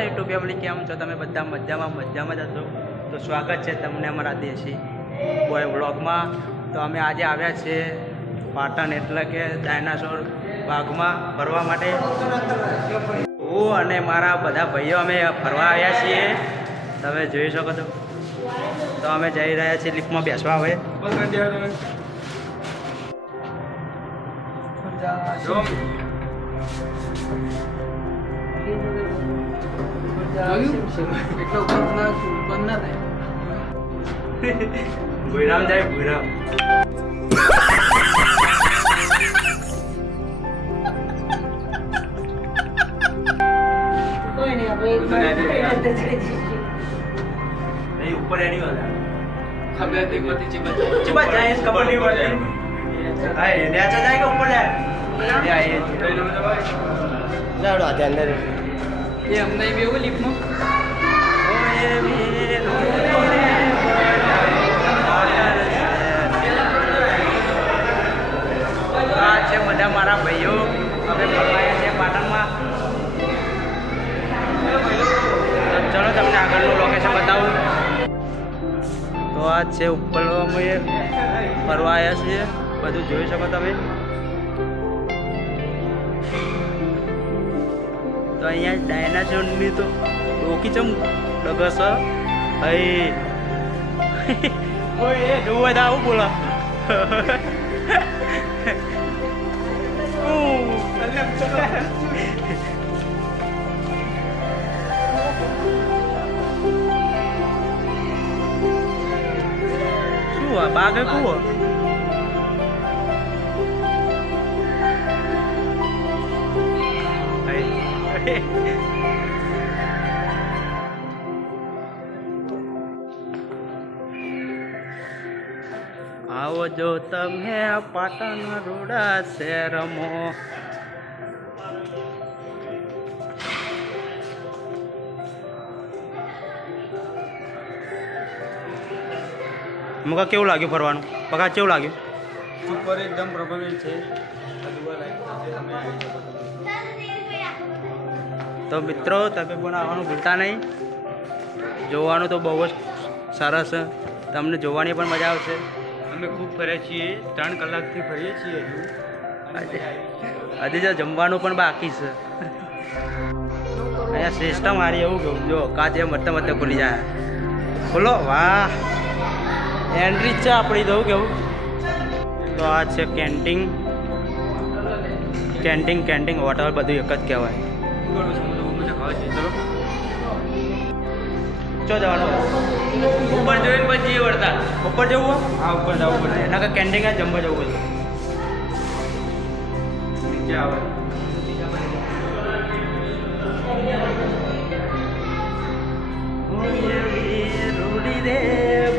My YouTube family, કેમ છો તમે બધા? મજામાં જ હશો. તો સ્વાગત છે તમને અમારા દેશી બોય વ્લોગમાં. તો અમે આજે આવ્યા છીએ પાટણ, એટલે કે ડાયનાસોર બાગમાં ફરવા માટે. હું અને મારા બધા ભાઈઓ અમે ફરવા આવ્યા છીએ, તમે જોઈ શકો છો. તો અમે જઈ રહ્યા છીએ લિફ્ટમાં બેસવા. હવે ભૂરામ જાય ભૂરામ. नहीं ऊपर नहीं वाला खबर देखो चिपा जाए खबर नहीं वाला आए नीचे जाएगा ऊपर जाए ये आए जाओ आते अंदर ये हम नहीं भी वो लिफ्ट में ओ ये भी आज છે બધા મારા ભાઈઓ અમે ફરવાયા છે પાટણમાં. ચલો તમને આગળનું લોકેશન બતાવું. તો આ છે ઉપર અમે ફરવા આવ્યા છીએ, બધું જોઈ શકો તમે. તો અહીંયા ડાયનાસોરની તો ડોકી ચમ ડગસ હઈ ઓય જોવા દા આવું બોલા શું આ બાગ કુવો? આવો જો તમે પાટણ રોડા શહેરમાં. મુકા કેવું લાગ્યું ફરવાનું? પગા કેવું લાગ્યું? સુપર એકદમ પ્રભાવિત છે. તો મિત્રો તમે પણ આવવાનું ભૂલતા નહીં. જોવાનું તો બહુ જ સરસ, તમને જોવાની પણ મજા આવશે. અમે ખૂબ ફર્યા છીએ, 3 કલાકથી ફરીએ છીએ. હજી જો જમવાનું પણ બાકી છે. અહીંયા સિસ્ટમ મારી એવું કહું, જો કાચે મતે ખુલી જાય. ખુલ્લો વાહ એન્ટ્રી છે આપણી. જવું કેવું? તો આ છે કેન્ટીન હોટલ, બધું એક જ કહેવાય. ચો જવાનું ઉપર જોઈને પછી વળતા ઉપર જવું. હા, ઉપર જવું પડશે. એના કે કેન્ટીન જમવા જવું પડશે. નીચે આવે રૂડી રે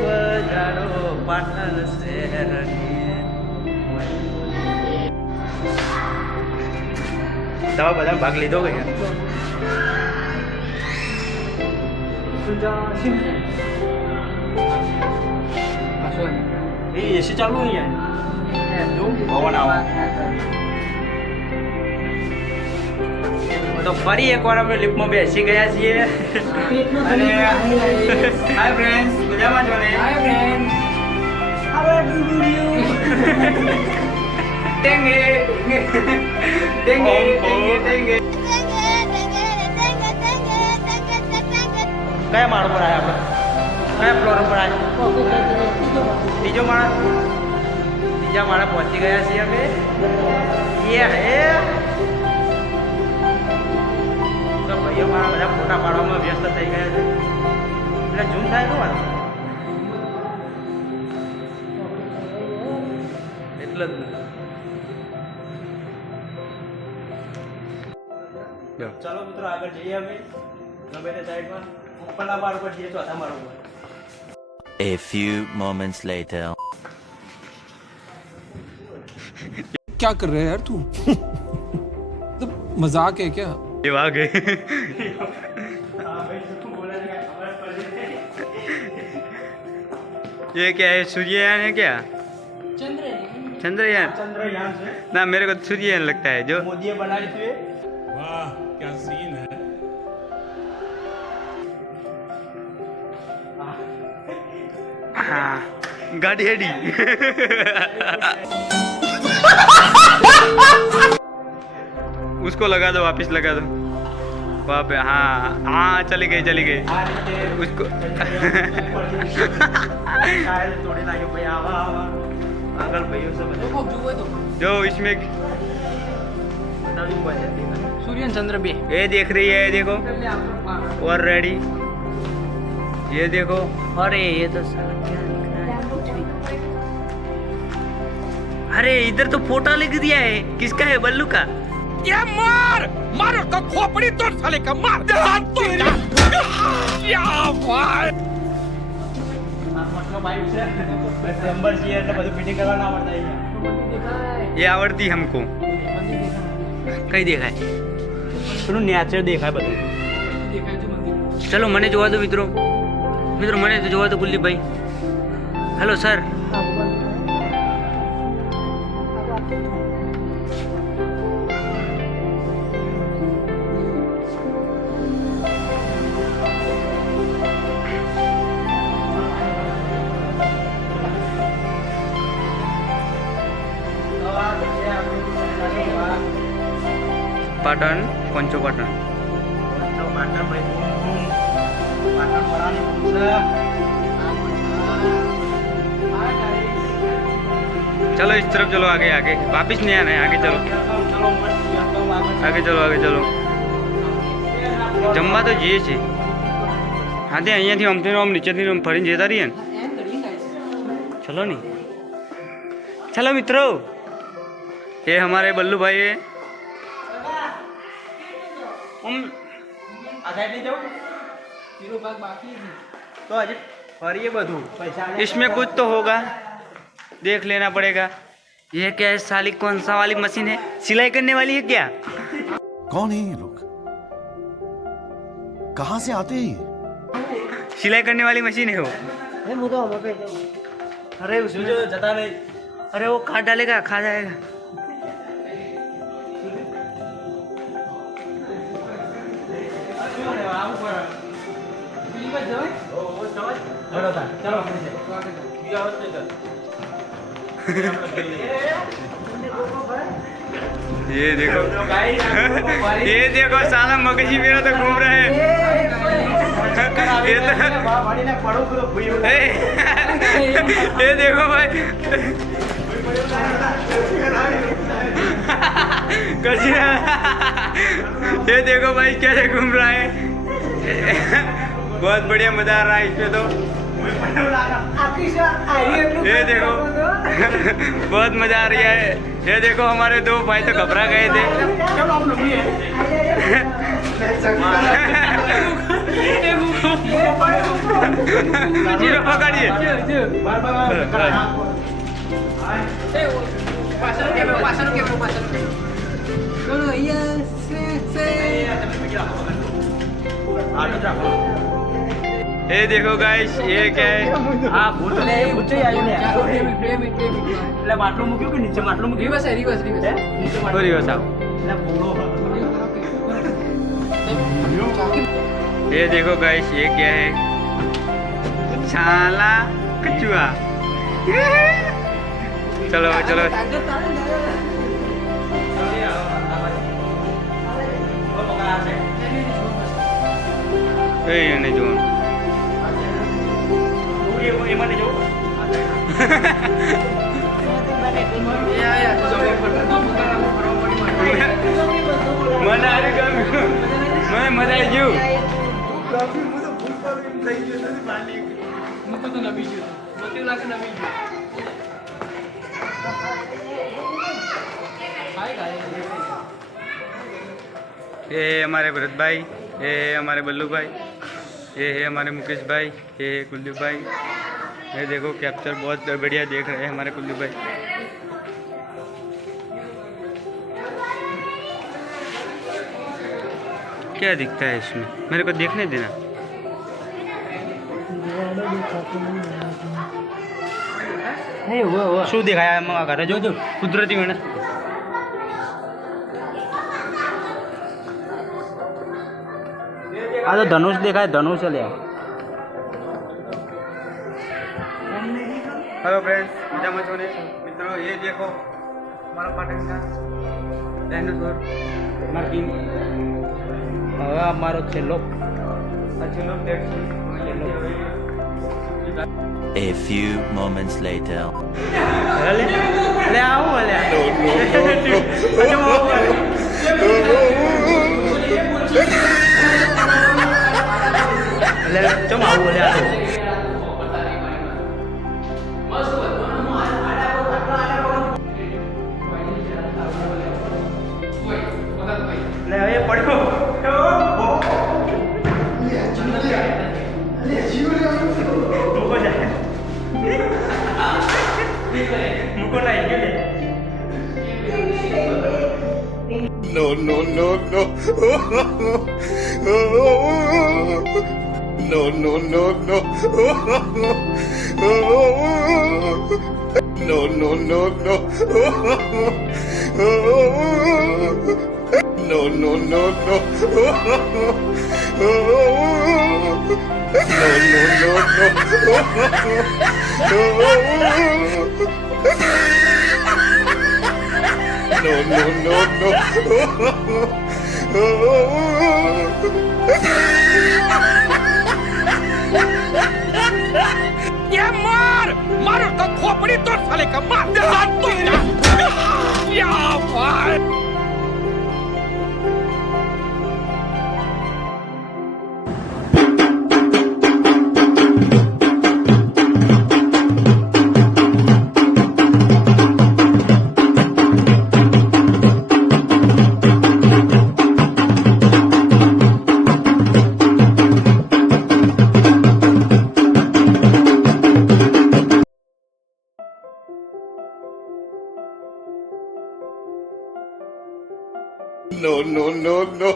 બજારો પાટણ શહેરની. તમે બધા ભાગ લીધો ગયા? એસી ચાલુ નહીં જો પવન આવે. તો ફરી એકવાર આપણે લિફ્ટમાં બેસી ગયા છીએ. અને હાય ફ્રેન્ડ્સ, મજામાં છો ને? હાય ફ્રેન્ડ્સ, હવે ડુડુડિયું ટેંગે ટેંગે ટેંગે. કયા માળ પર આવ્યા આપણે? કયા ફ્લોર પર આવ્યા? બીજો માળ. બીજા માળે પહોંચી ગયા છીએ અમે. તો ભાઈઓ મારા બધા ફોટા પાડવામાં વ્યસ્ત થઈ ગયા છે, એટલે ઝૂમ થાય તો વાત એટલે જ. ચાલો મિત્રો આગળ જઈએ અમે. ગમે તે સાઈડમાં ઉપરના માળ ઉપર જઈએ, ચોથા માળ ઉપર. A few moments later. क्या कर रहे हैं यार तू? तो मजाक है क्या? ये आ गए. ये क्या है? सूर्ययान है क्या? चंद्रयान. चंद्रयान से ना मेरे को सूर्ययान लगता है जो मोदी बनाई थी. वाह क्या सीन है. हाँ गाड़ी हेडी उसको लगा दो, वापिस लगा दो वहाँ पे। हाँ हाँ चली गई उसको थोड़ी लागे भाई आवा अंकल भाई से जो इसमें सूर्य चंद्र भी ये देख रही है, ये देखो और रेडी, ये देखो। अरे ये तो साला क्या दिख रहा है कुछ भी। अरे इधर तो फोटो लिख दिया है, किसका है? बल्लू का। ये मार उसका खोपड़ी तोड़ साले का, मार दे हाथ तोड़ क्या भाई। नंबर चाहिए तो બધું ફિટિંગ કરવાના આવડતા ये आवड़ती हमको। कहीं देखा है? થોડું નેચર દેખાય બધું। चलो મને જોવા દો મિત્રો મને તો જોવા દો કુલદીપ ભાઈ। Hello sir. પાટણ પંચો પાટણ। चलो इस तरफ चलो, आगे आगे वापिस नहीं आना है, आगे चलो आगे चलो। जमवा तो જઈએ છે। हाँ ते અહીંયાથી આમથી આમ નીચેથી આમ ફરીને જતા રહીએ ને। चलो नहीं, चलो मित्रों, ये हमारे बल्लू भाई है। તો હજી ફરીએ બધું પૈસા इसमें कुछ तो होगा, देख लेना पड़ेगा। ये क्या है साली, कौन सा वाली मशीन है? सिलाई करने वाली है क्या? कौन है ये लोग? कहाँ से आते हैं ये? सिलाई करने वाली मशीन है वो। અરે उसमें जो जता नहीं अरे वो खा डालेगा, खा जाएगा। ये देखो ये देखो साला मगजी मेरा तो घूम रहा है। ये देखो भाई ये देखो भाई कैसे घूम रहा है। बहुत बढ़िया मजा आ रहा है इसमें तो। ये देखो बहुत मजा आ रही है। ये देखो हमारे दो भाई तो घबरा गए थे। जीरो पकड़िए। ये देखो गाइस, ये क्या है? હા ભૂત લે ભૂત આવ્યું ને એટલે માટલું મૂક્યું કે નીચે માટલું મૂક્યું રિવર્સ નીચે માટલું રિવર્સ आओ। એટલે પૂરો ये देखो गाइस, ये क्या है? छाला कचुआ। चलो चलो नहीं जो એમાં નહીં જવું મને આજે ગમ્યું, મને મજા આવી ગયું। ये है हमारे भरत भाई, ये है हमारे बल्लू भाई, ये है हमारे मुकेश भाई, ये है कुलदीप भाई। ये देखो कैप्चर बहुत बढ़िया देख रहे हैं हमारे कुलदीप भाई। क्या दिखता है इसमें? मेरे को देखने देना। શું દેખાય એમાં ઘરે જોજો કુદરતી વનસ્પતિ। આ તો ધનુષ દેખાય ધનુષ લે हेलो फ्रेंड्स, मजाમાં છો ને મિત્રો? ये देखो हमारा पाटन का डायनासोर मार्किंग। હવે અમારો છેલ્લો A few moments later. લે આવું લે ચમ આવું લે લે હવે પડ્યો મૂકો લાઈ ગયો No, no, no, no. No, no, no, no. No, no, no, no. No, no, no, no. No, no, no, no. ये मार मारो तो खोपड़ी तोड़ साले का मार हाथ तोड़ जा क्या भाई No, no, no, no.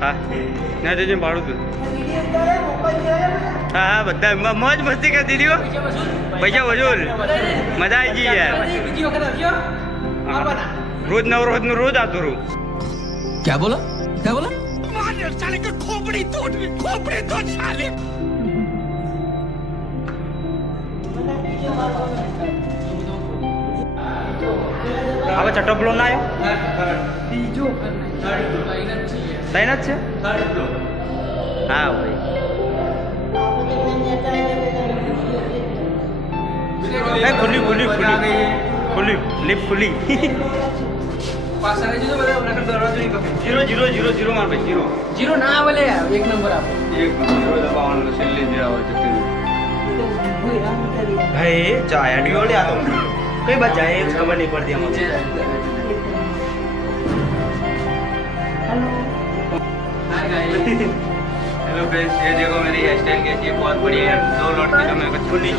હા ના જઈને ભાડું તું હા હા બધા મોજ મસ્તી કરી દીધી હો પૈસા વસૂલ મજા આવી ગઈ યાર રોજ નવ રોજનું રોજ આવતું રહું क्या बोला मार साले का खोपड़ी तोड़ साले હવે છઠ્ઠો ફ્લોર ના આવ્યો લાઈન જ છે હા ભાઈ ખુલ્લી લિફ્ટ ખુલ્લી 0 માર ભાઈ 0 जीरो ना बोले यार एक नंबर आप એક જીરો દબાવવાનું છેલ્લે જે આવે છે તે ભાઈ ચાય અડીઓડે આ તો કઈ બાજુ જાય એ ખબર નહીં પડતી અમને हेलो फ्रेंड्स, ये देखो मेरी हेयर स्टाइल कैसी है, बहुत बढ़िया है। 2 लौट की तो मेरे को छुट्टी है।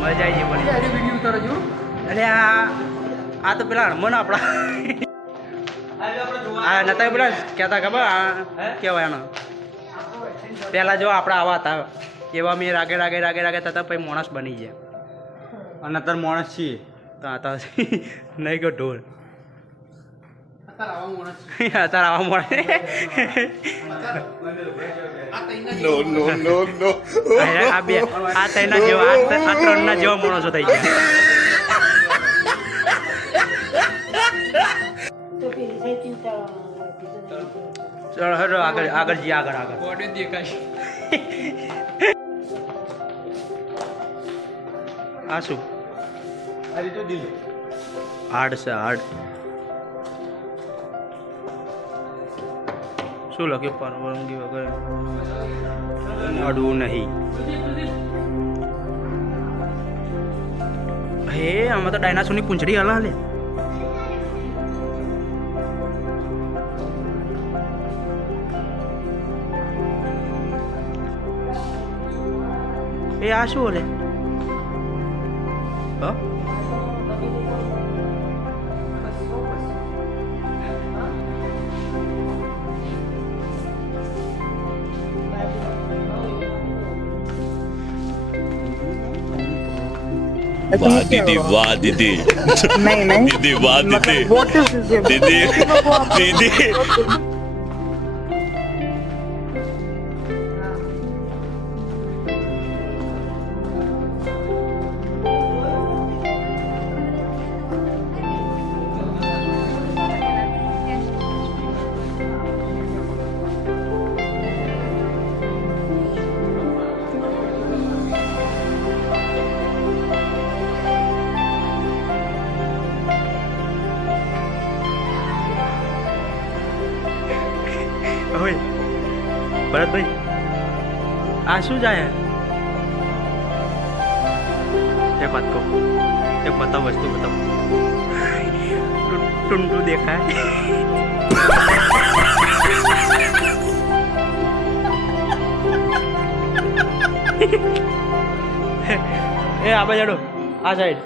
મજા આવી પડી अरे वीडियो उतारो जो અરે આ તો પેલા હણમન આપણા આ નતા પેલા કહેતા ખબર આ કેવાય એનો પહેલા જો આપણા આવા હતા એવા મેં રાગે થતા પછી માણસ બની ગયા અને અત્યારે માણસ છીએ તો આ તો નહીં ગયો ઢોલ અત્યારે આવા માણસ અત્યારે આવા મળે No, no, no, no. આ બે આ ત્રણના જેવા આ ત્રણના જેવા માણસો થઈ ગયા ચલો હેડો આગળ જઈએ આગળ बॉडी देखाय આ શું આ રીતે દિલ હાર્ડ છે હાર્ડ શું લખ્યું? પરવાનગી વગર અડવું નહીં. હે આમાં તો ડાયનાસોરની પૂંછડી હલા લે. એ આ શું લે? હ वाह दीदी वाह दीदी दीदी वाह दीदी दीदी दीदी ઓય ભરતભાઈ આ શું જાય? એક વાત કહું, એક બતાવ વસ્તુ બતાવ. ટુંટું દેખાય. એ આ બાજુ આ સાઈડ.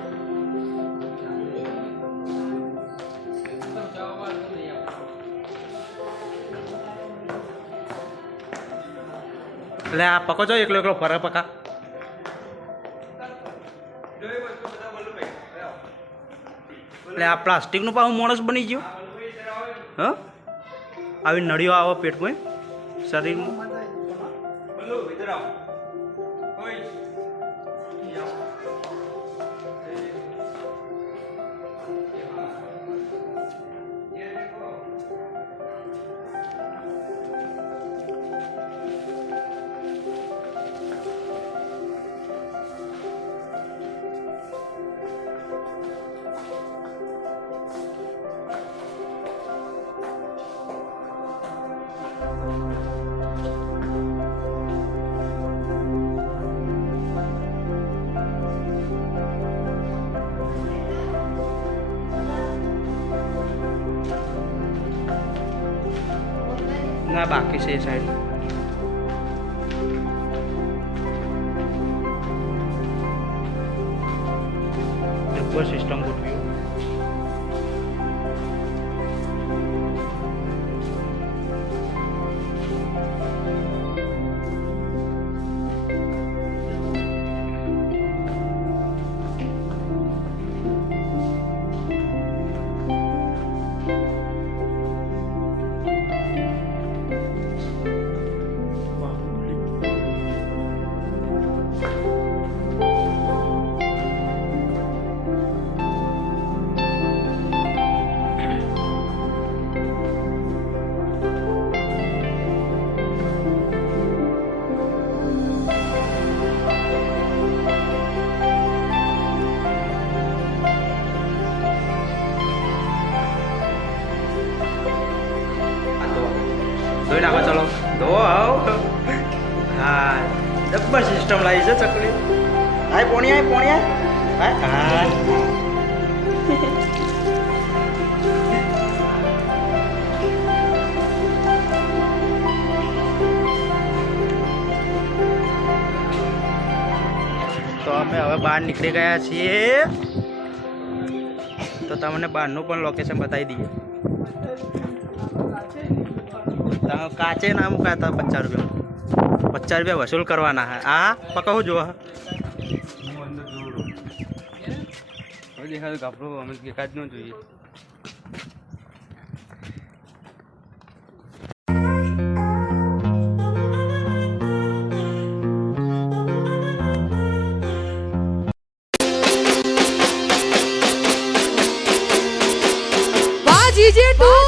એટલે આ પકો છો એકલો એકલો ફરે પકા. એટલે આ પ્લાસ્ટિકનું પાછું માણસ બની ગયો. હ આવી નળીઓ આવો પેટમાં શરીરમાં. ના બાકી છે એ સાઈડ. જબ્બર સિસ્ટમ ગોઠવ્યું. ધોઈ નાખો ચલો. ધો આવ. હા જબ્બર સિસ્ટમ લાવી છે ચકલી. આય પોણી આય પોણી આય. હા તો અમે હવે બહાર નીકળી ગયા છીએ. તો તમને બહારનું પણ લોકેશન બતાવી દઈએ. કાચે ના મુકાતા 50 રૂપિયા. 50 રૂપિયા વસૂલ કરવાના હે. આ પકવું જો દેખાતું કાપડું અમે દેખાત ન જોઈએ. DJ2